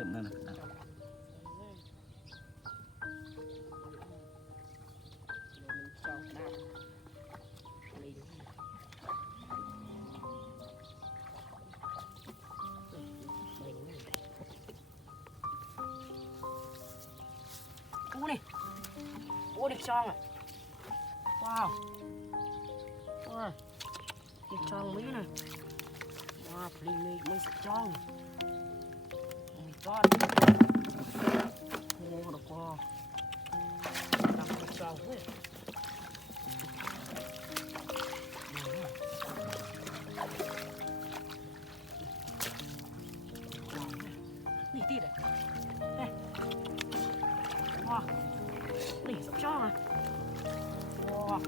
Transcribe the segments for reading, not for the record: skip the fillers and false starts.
tiệm này này. Ủa đi xong à. Wow. Wow. Đi xong mấy này. Wow, play mấy xong. Oh my god. Oh, được quá. Làm đi xong quá. Nỉ tít này. Đây. Wow. Nỉ sắp cho mà. Wow.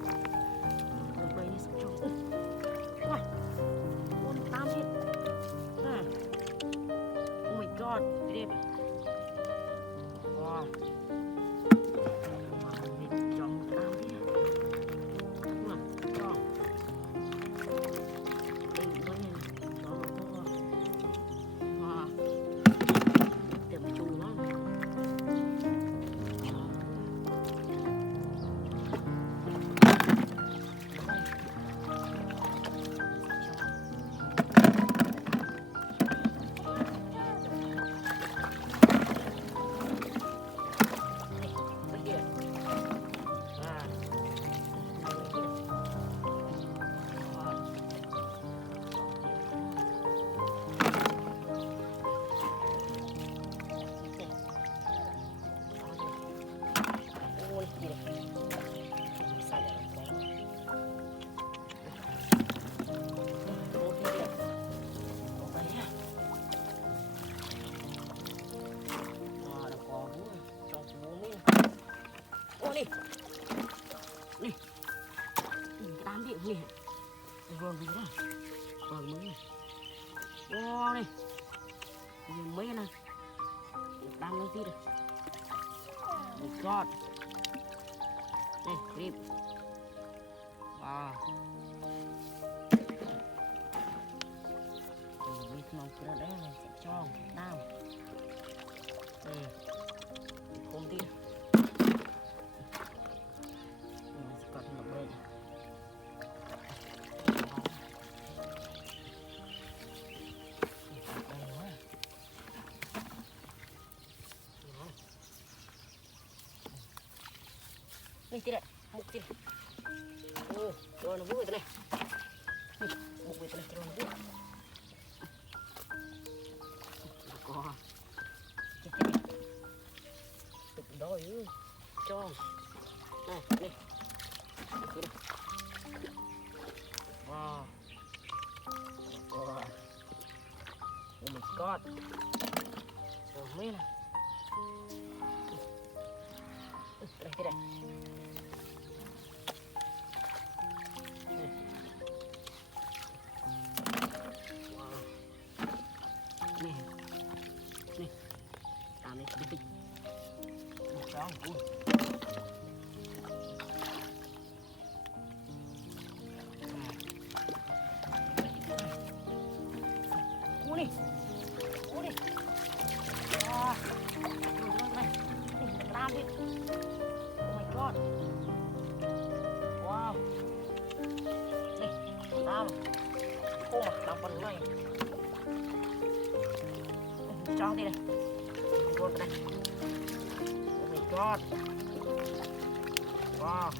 Đây nỉ sắp cho. Wow. Ôi, tam hết. Oh my god. Đi đi. Wow. Nè, cái đám điện nè, vườn gì đó, vườn mới, wow này, vườn mấy cái này, đám nó gì đây, oh god, này, clip, wow, mình mong cái đó đấy sẽ cho đau, không tin. Nih tidak, buk tidak. Tuan buk itu nih. Nih, buk itu nih tuan buk. Có. Tục đó chứ. Cho. Này, nih. Wow. Wow. Oh my god. Oh man. Tidak, tidak. Uni, uni, ah, này, làm đi, oh my god, wow, này, làm, ô mà làm phần này, cho đi này, con này, oh my god, wow,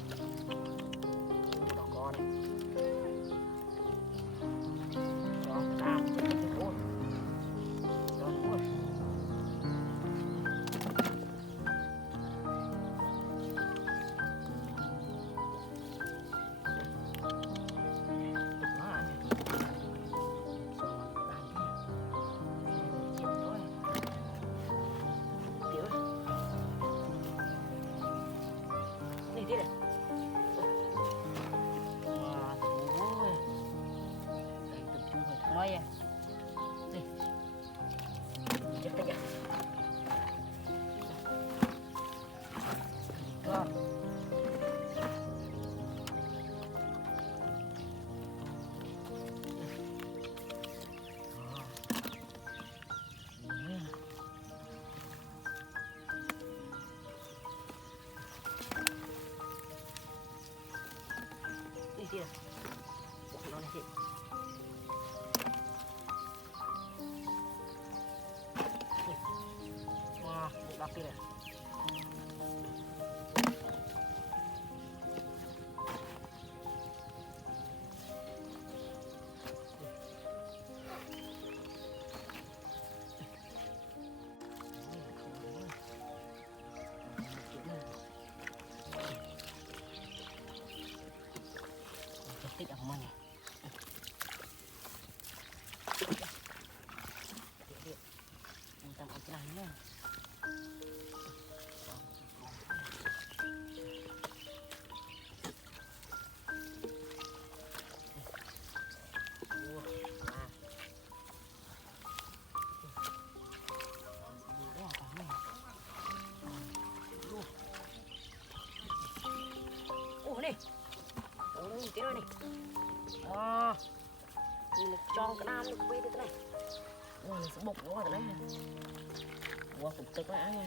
con này. Ini dia. Wah, tuh. Itu cuma semua ya. Nih. Cetek ya. Wah. Wah, laki deh. Cantik aku mana? Lihat, tentang acaranya. Nih, tiro nih. Wah, ini trong cái nam nó quay được này. Ôi, nó sẽ bục nó rồi đấy. Wow, cục tức lại nha.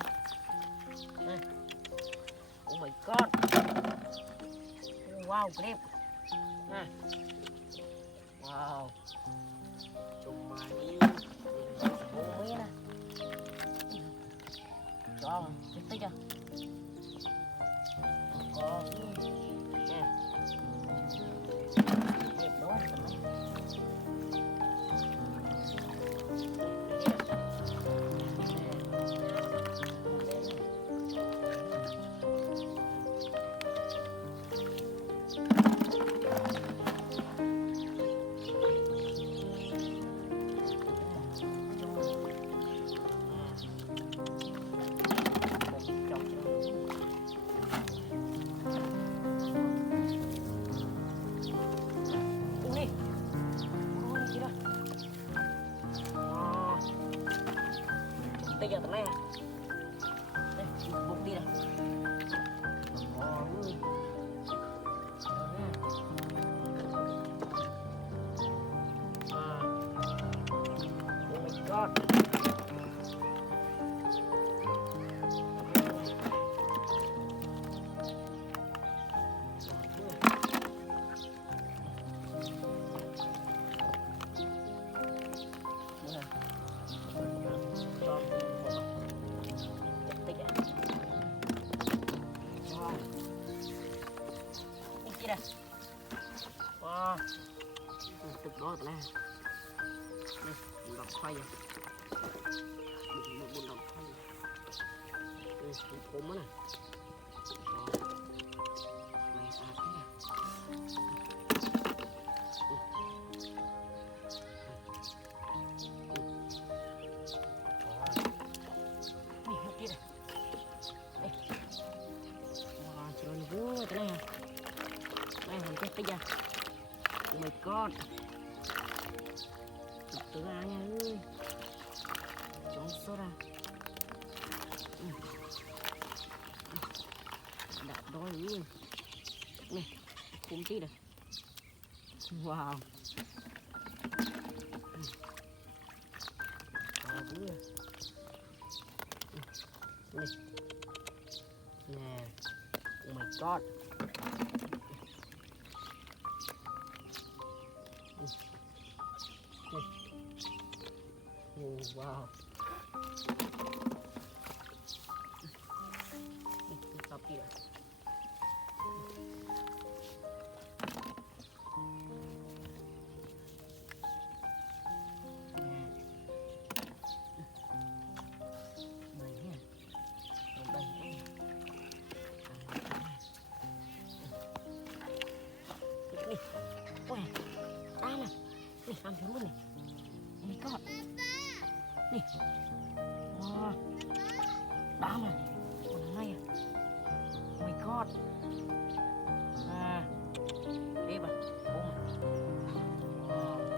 Này. Oh my god. Wow, clip. Này. Wow. Chùm mà đi. Bố mấy nè. Cho, tích chưa? Có. Đẹp đó. Bây giờ tụi này đây, bụng đi này. Oh my god. Wow, tuyệt vời này. Đây, đọc khoai à. Một đọc khoai. Đây, cốm này. Này sao thế này. Này, một kia này. Đây. Wow, trơn vua thế này. Đây, mình chết bây giờ. Oh my god. Từ ra nha ơi. Chống số ra. Đạp đôi luôn. Này, cúm tí này. Wow. Này. Nè. Oh my god. Oh, wow. Stop here. Nih, ambil dulu nih. Oh my god. Nih. Wah. Đá mà. Còn ngay à. Oh my god. À. Đẹp à. Wow.